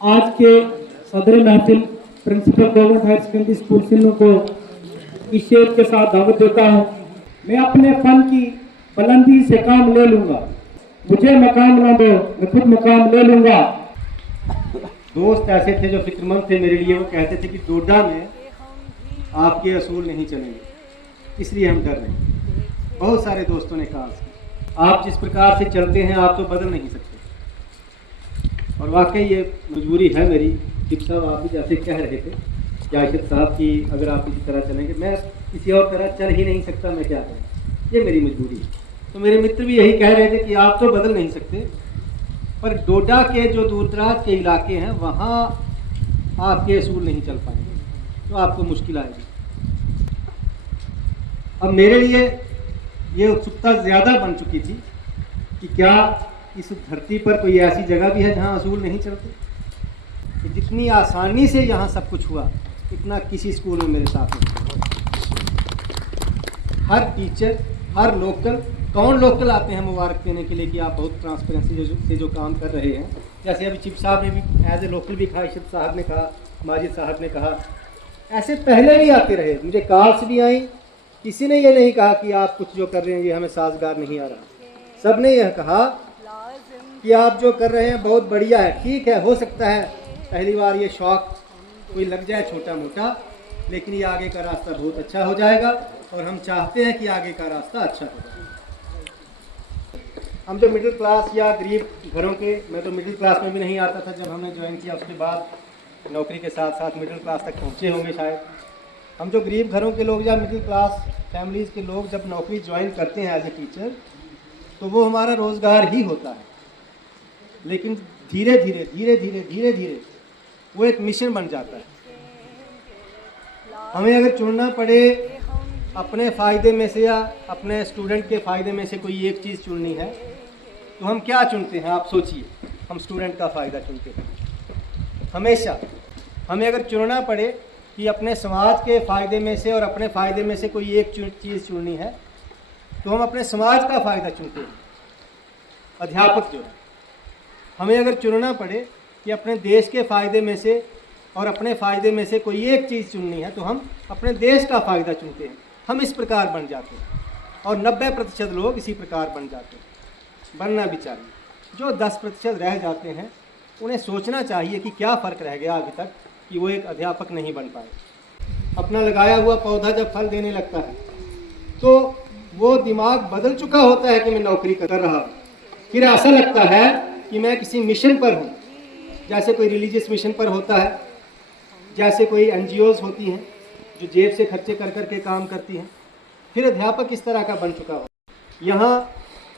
आज के सदर महफिल principal government higher secondary school Sinnu को इस शेर के साथ दावत देता हूँ। मैं अपने फन की बुलंदी से काम ले लूंगा, मुझे मकाम ना दो, मैं खुद मकाम ले लूंगा। दोस्त ऐसे थे जो फिक्रमंद थे मेरे लिए। वो कहते थे कि डोडा में आपके असूल नहीं चलेंगे, इसलिए हम डर रहे हैं। बहुत सारे दोस्तों ने कहा आप जिस प्रकार से चलते हैं आप तो बदल नहीं सकते। और वाकई ये मजबूरी है मेरी। टिप साहब आप भी जैसे कह रहे थे कि आशिक साहब की अगर आप इसी तरह चलेंगे, मैं किसी और तरह चल ही नहीं सकता, मैं क्या करूँ, ये मेरी मजबूरी है। तो मेरे मित्र भी यही कह रहे थे कि आप तो बदल नहीं सकते, पर डोडा के जो दूरदराज के इलाके हैं वहाँ आपके असूल नहीं चल पाएंगे, तो आपको मुश्किल आएगी। अब मेरे लिए ये उत्सुकता ज़्यादा बन चुकी थी कि क्या इस धरती पर कोई ऐसी जगह भी है जहाँ असूल नहीं चलते। कि जितनी आसानी से यहाँ सब कुछ हुआ, इतना किसी स्कूल में मेरे साथ नहीं हुआ। हर टीचर, हर लोकल, कौन लोकल आते हैं मुबारक देने के लिए कि आप बहुत ट्रांसपेरेंसी से जो काम कर रहे हैं। जैसे अभी चीफ साहब ने भी एज ए लोकल भी कहा, इशरत साहब ने कहा, माजिद साहब ने कहा, ऐसे पहले भी आते रहे। मुझे कॉल्स भी आई, किसी ने ये नहीं कहा कि आप कुछ जो कर रहे हैं ये हमें साजगार नहीं आ रहा। सब ने यह कहा कि आप जो कर रहे हैं बहुत बढ़िया है, ठीक है, हो सकता है पहली बार ये शौक कोई लग जाए छोटा मोटा, लेकिन ये आगे का रास्ता बहुत अच्छा हो जाएगा और हम चाहते हैं कि आगे का रास्ता अच्छा हो जाए। हम जो मिडिल क्लास या गरीब घरों के, मैं तो मिडिल क्लास में भी नहीं आता था जब हमने ज्वाइन किया, उसके बाद नौकरी के साथ साथ मिडिल क्लास तक पहुँचे होंगे शायद। हम जो गरीब घरों के लोग या मिडिल क्लास फैमिलीज़ के लोग जब नौकरी ज्वाइन करते हैं एज ए टीचर, तो वो हमारा रोज़गार ही होता है। लेकिन धीरे धीरे धीरे धीरे धीरे धीरे वो एक मिशन बन जाता है। हमें अगर चुनना पड़े अपने फ़ायदे में से या अपने स्टूडेंट के फ़ायदे में से कोई एक चीज़ चुननी है, तो हम क्या चुनते हैं? आप सोचिए, हम स्टूडेंट का फ़ायदा चुनते हैं हमेशा। हमें अगर चुनना पड़े कि अपने समाज के फ़ायदे में से और अपने फ़ायदे में से कोई एक चीज़ चुननी है, तो हम अपने समाज का फ़ायदा चुनते हैं, अध्यापक जो है। हमें अगर चुनना पड़े कि अपने देश के फ़ायदे में से और अपने फ़ायदे में से कोई एक चीज़ चुननी है, तो हम अपने देश का फ़ायदा चुनते हैं। हम इस प्रकार बन जाते हैं और 90% लोग इसी प्रकार बन जाते हैं। बनना भी चाहिए। जो 10% रह जाते हैं उन्हें सोचना चाहिए कि क्या फ़र्क रह गया अभी तक कि वो एक अध्यापक नहीं बन पाए। अपना लगाया हुआ पौधा जब फल देने लगता है तो वो दिमाग बदल चुका होता है कि मैं नौकरी कर रहा हूँ। फिर ऐसा लगता है कि मैं किसी मिशन पर हूँ, जैसे कोई रिलीजियस मिशन पर होता है, जैसे कोई NGOs होती हैं जो जेब से खर्चे कर कर के काम करती हैं। फिर अध्यापक इस तरह का बन चुका हो। यहाँ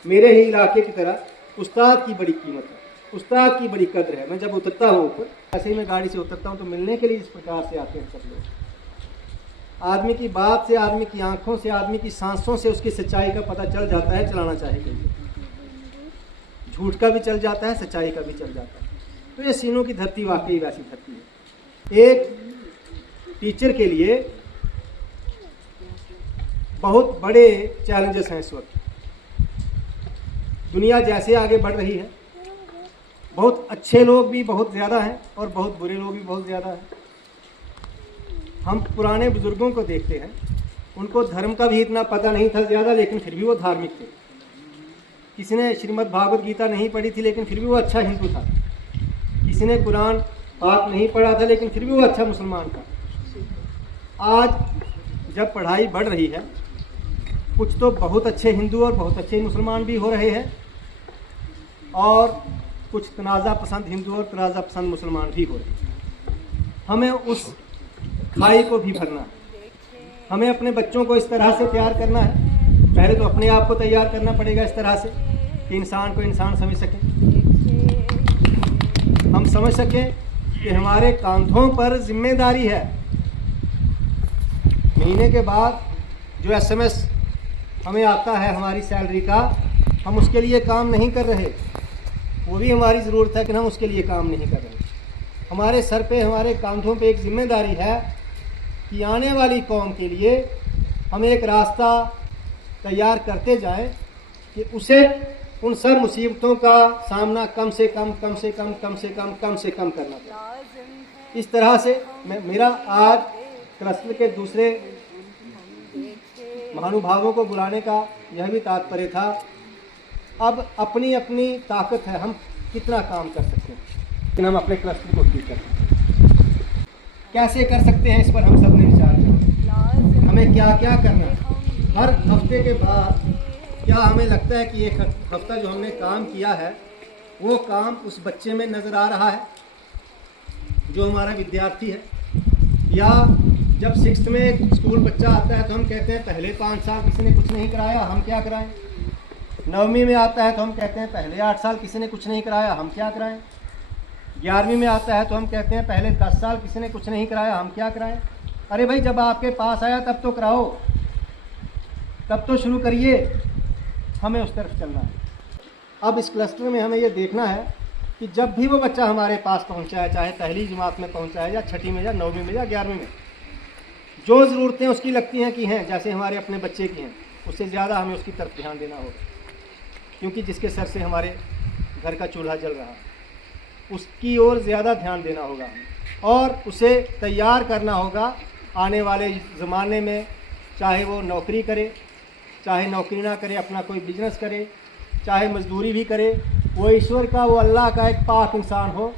मेरे ही इलाके की तरह उस्ताद की बड़ी कीमत है, उस्ताद की बड़ी कद्र है। मैं जब उतरता हूँ ऊपर, ऐसे ही मैं गाड़ी से उतरता हूँ तो मिलने के लिए इस प्रकार से आते हैं सब लोग। आदमी की बात से, आदमी की आंखों से, आदमी की सांसों से उसकी सच्चाई का पता चल जाता है। चलाना चाहे कहीं झूठ का भी चल जाता है, सच्चाई का भी चल जाता है। तो ये सीनों की धरती वाकई वैसी धरती है। एक टीचर के लिए बहुत बड़े चैलेंजेस हैं इस वक्त। दुनिया जैसे आगे बढ़ रही है, बहुत अच्छे लोग भी बहुत ज़्यादा हैं और बहुत बुरे लोग भी बहुत ज़्यादा हैं। हम पुराने बुजुर्गों को देखते हैं, उनको धर्म का भी इतना पता नहीं था ज़्यादा, लेकिन फिर भी वो धार्मिक थे। किसी ने श्रीमद् भागवत गीता नहीं पढ़ी थी, लेकिन फिर भी वो अच्छा हिंदू था। किसी ने कुरान पाक नहीं पढ़ा था, लेकिन फिर भी वो अच्छा मुसलमान था। आज जब पढ़ाई बढ़ रही है, कुछ तो बहुत अच्छे हिंदू और बहुत अच्छे मुसलमान भी हो रहे हैं, और कुछ तनाज़ा पसंद हिंदू और तनाज़ा पसंद मुसलमान भी हो रहे हैं। हमें उस खाई को भी भरना है। हमें अपने बच्चों को इस तरह से तैयार करना है। पहले तो अपने आप को तैयार करना पड़ेगा इस तरह से कि इंसान को इंसान समझ सकें। हम समझ सकें कि हमारे कांधों पर जिम्मेदारी है। महीने के बाद जो SMS हमें आता है हमारी सैलरी का, हम उसके लिए काम नहीं कर रहे। वो भी हमारी ज़रूरत है कि हम उसके लिए काम नहीं कर रहे। हमारे सर पे, हमारे कांधों पे एक जिम्मेदारी है कि आने वाली कौम के लिए हम एक रास्ता तैयार करते जाएं कि उसे उन सब मुसीबतों का सामना कम से कम करना चाहिए। इस तरह से मेरा आज क्लस्टर के दूसरे महानुभावों को बुलाने का यह भी तात्पर्य था। अब अपनी अपनी ताकत है, हम कितना काम कर सकते हैं, लेकिन हम अपने क्लस्टर को ठीक करते हैं, कैसे कर सकते हैं, इस पर हम सब ने विचार किया। हमें क्या क्या करना है। हर हफ्ते के बाद क्या हमें लगता है कि एक हफ्ता जो हमने काम किया है वो काम उस बच्चे में नज़र आ रहा है जो हमारा विद्यार्थी है? या जब 6th में एक स्कूल बच्चा आता है तो हम कहते हैं पहले 5 साल किसी ने कुछ नहीं कराया, हम क्या कराएं। 9वीं में आता है तो हम कहते हैं पहले 8 साल किसी ने कुछ नहीं कराया, हम क्या कराएं। 11वीं में आता है तो हम कहते हैं पहले 10 साल किसी ने कुछ नहीं कराया, हम क्या कराएं। अरे भाई, जब आपके पास आया तब तो कराओ, तब तो शुरू करिए। हमें उस तरफ चलना है। अब इस क्लस्टर में हमें ये देखना है कि जब भी वो बच्चा हमारे पास पहुंचा है, चाहे पहली जमात में पहुंचा है या 6ठी में या 9वीं में या 11वीं में, जो ज़रूरतें उसकी लगती हैं कि हैं, जैसे हमारे अपने बच्चे की हैं, उससे ज़्यादा हमें उसकी तरफ ध्यान देना होगा। क्योंकि जिसके सर से हमारे घर का चूल्हा जल रहा है, उसकी ओर ज़्यादा ध्यान देना होगा और उसे तैयार करना होगा आने वाले ज़माने में, चाहे वो नौकरी करे, चाहे नौकरी ना करे, अपना कोई बिजनेस करे, चाहे मजदूरी भी करे, वो ईश्वर का, वो अल्लाह का एक पाक इंसान हो,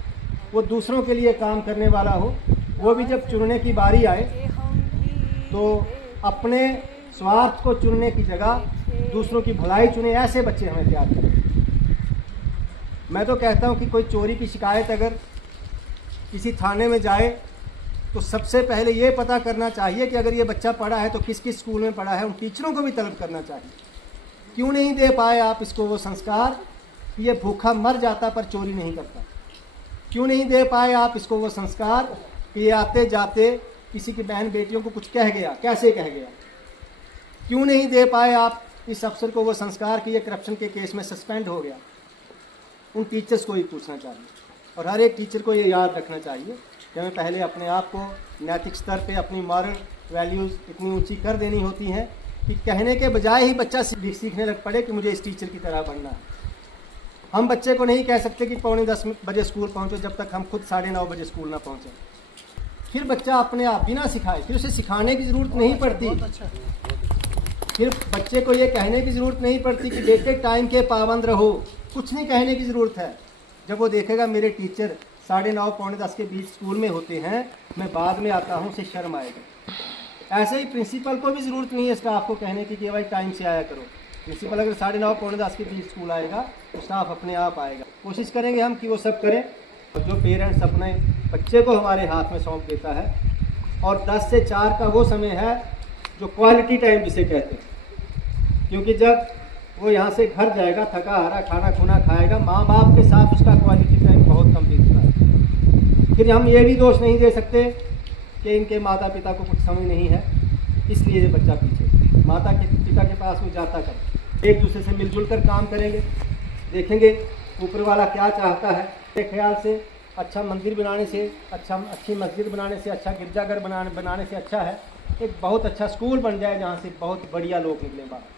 वो दूसरों के लिए काम करने वाला हो। वो भी जब चुनने की बारी आए तो अपने स्वार्थ को चुनने की जगह दूसरों की भलाई चुने। ऐसे बच्चे हमें तैयार करें। मैं तो कहता हूँ कि कोई चोरी की शिकायत अगर किसी थाने में जाए तो सबसे पहले ये पता करना चाहिए कि अगर ये बच्चा पढ़ा है तो किस किस स्कूल में पढ़ा है। उन टीचरों को भी तलब करना चाहिए, क्यों नहीं दे पाए आप इसको वो संस्कार कि ये भूखा मर जाता पर चोरी नहीं करता। क्यों नहीं दे पाए आप इसको वो संस्कार कि ये आते जाते किसी की बहन बेटियों को कुछ कह गया, कैसे कह गया। क्यों नहीं दे पाए आप इस अफसर को वो संस्कार कि ये करप्शन के केस में सस्पेंड हो गया। उन टीचर्स को ही पूछना चाहिए और हर एक टीचर को ये याद रखना चाहिए कि हमें पहले अपने आप को नैतिक स्तर पे अपनी मॉरल वैल्यूज़ इतनी ऊंची कर देनी होती हैं कि कहने के बजाय ही बच्चा सीखने लग पड़े कि मुझे इस टीचर की तरह बनना है। हम बच्चे को नहीं कह सकते कि 9:45 बजे स्कूल पहुँचो जब तक हम खुद 9:30 बजे स्कूल ना पहुँचें। फिर बच्चा अपने आप बिना सिखाए, फिर उसे सिखाने की ज़रूरत नहीं पड़ती। फिर बच्चे को ये कहने की ज़रूरत नहीं पड़ती कि बेटे टाइम के पाबंद रहो, कुछ नहीं कहने की ज़रूरत है। जब वो देखेगा मेरे टीचर 9:30 पौने 10 के बीच स्कूल में होते हैं, मैं बाद में आता हूँ, उसे शर्म आएगा। ऐसे ही प्रिंसिपल को भी ज़रूरत नहीं है स्टाफ को कहने की कि भाई टाइम से आया करो। प्रिंसिपल अगर 9:30 पौने 10 के बीच स्कूल आएगा तो स्टाफ अपने आप आएगा। कोशिश करेंगे हम कि वो सब करें। और जो पेरेंट्स अपने बच्चे को हमारे हाथ में सौंप देता है, और 10 से 4 का वो समय है जो क्वालिटी टाइम जिसे कहते हैं, क्योंकि जब वो यहाँ से घर जाएगा थका हारा, खाना खुना खाएगा, माँ बाप के साथ उसका क्वालिटी टाइम बहुत कम बीतता है। फिर हम ये भी दोष नहीं दे सकते कि इनके माता पिता को कुछ समझ नहीं है, इसलिए ये बच्चा पीछे। माता के पिता के पास वो जाता कर, एक दूसरे से मिलजुल कर काम करेंगे, देखेंगे ऊपर वाला क्या चाहता है। मेरे ख्याल से अच्छा मंदिर बनाने से, अच्छी मस्जिद बनाने से, अच्छा गिरजाघर बनाने से अच्छा है एक बहुत अच्छा स्कूल बन जाए जहाँ से बहुत बढ़िया लोग निकले बाहर।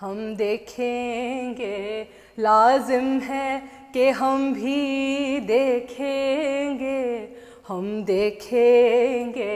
हम देखेंगे, लाजिम है कि हम भी देखेंगे, हम देखेंगे।